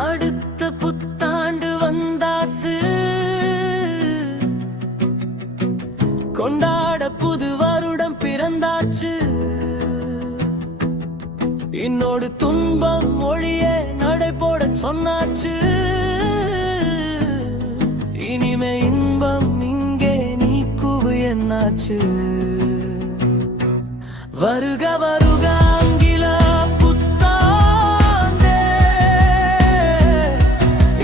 அடுத்த புத்தாண்டு வந்தாசு, கொண்டாட புது வருடம் பிறந்தாச்சு. என்னோடு துன்பம் மொழிய நடைபோட சொன்னாச்சு. இனிமே இன்பம் இங்கே நீ கூவு என்னாச்சு. வருக வருக ஆங்கில புத்தாண்டே,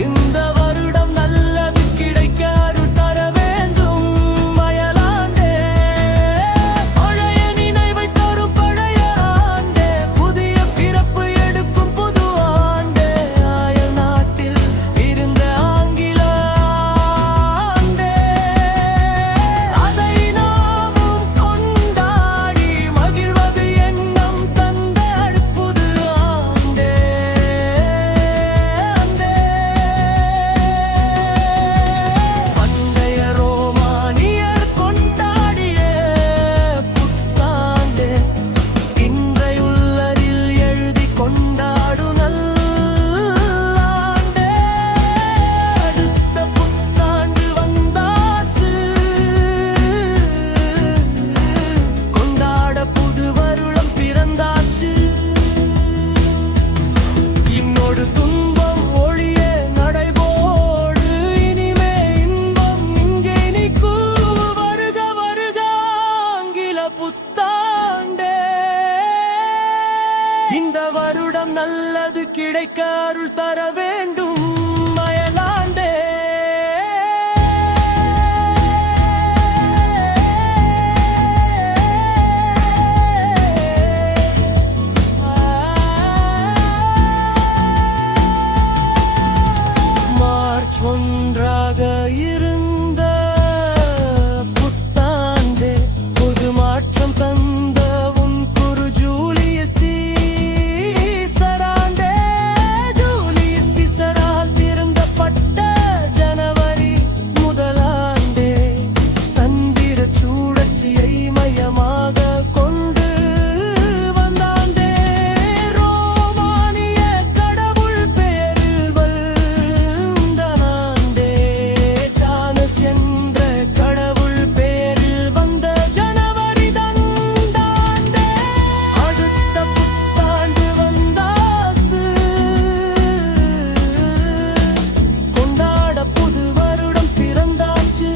இந்த வருடம் நல்லது கிடைக்க அருள் தர வேண்டும் அயலாண்டே. பழைய நினைவை தரும் பழைய ஆண்டே, புதிய பிறப்பு எடுக்கும் புது ஆண்டே. அயல் நாட்டில் இருந்த ஆங்கில ஆண்டே, அதை நாமும் கொண்டாடி மகிழ்வது எண்ணம் தந்த அடுப்புது ஆண்டே. பண்டைய ரோமானியர் கொண்டாடிய புத்தாண்டே, இன்றையுள்ளதில் எழுதி கொண்டாடு நல்லாண்டே. அடுத்த புத்தாண்டு வந்தாசு, கொண்டாட புது வருடம் பிறந்தாச்சு. இன்னொரு துன்பம் ஒழிய நடைபோடு, இனிமே இன்பம் இங்கே நிற்கு. வருக வருக ஆங்கில புத்தாண்டே, இந்த வருடம் நல்லது கிடைக்க அருள் தர வேண்டும் அயலாண்டே. மார்ச் 1 இருந்த புத்தாண்டே, புது மாற்றம் தந்த உன் குரு ஜூலியஸ் சீசராண்டே. ஜூலியஸ் சீசரால் திறந்தப்பட்ட ஜனவரி 1 சந்திர சூழச்சியை மையமாக கொண்டு வந்தாண்டே. ரோமானிய கடவுள் பேரில் வந்தனாண்டே, ஜானஸ் என்ற கடவுள் பேரில் வந்த ஜனவரி தந்தாண்டே. அடுத்த புத்தாண்டு வந்தாசு, கொண்டாட புது வருடம் பிறந்தாச்சு.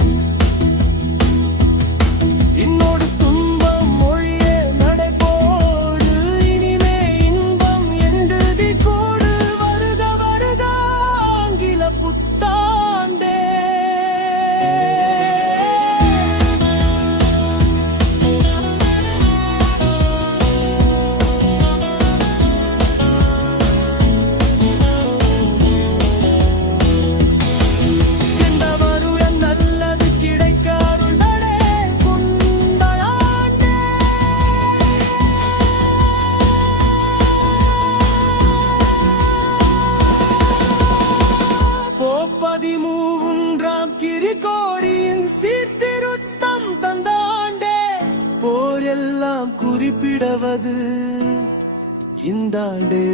இன்னோடு துன்பம் மொழிய நடைபோடு, இனிமே இன்பம் என்று கூடு. வருக வருக ஆங்கில புத்தாண்டே. இந்த வருடம் நல்லது கிடைக்க அருள் தரே குந்தளாண்டே. போப் 13 கிரிகோரியின் சீர்திருத்தம் தந்தாண்டே. போர் எல்லாம் குறிப்பிடவது இந்தாண்டே.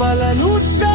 பல நூற்றாண்டு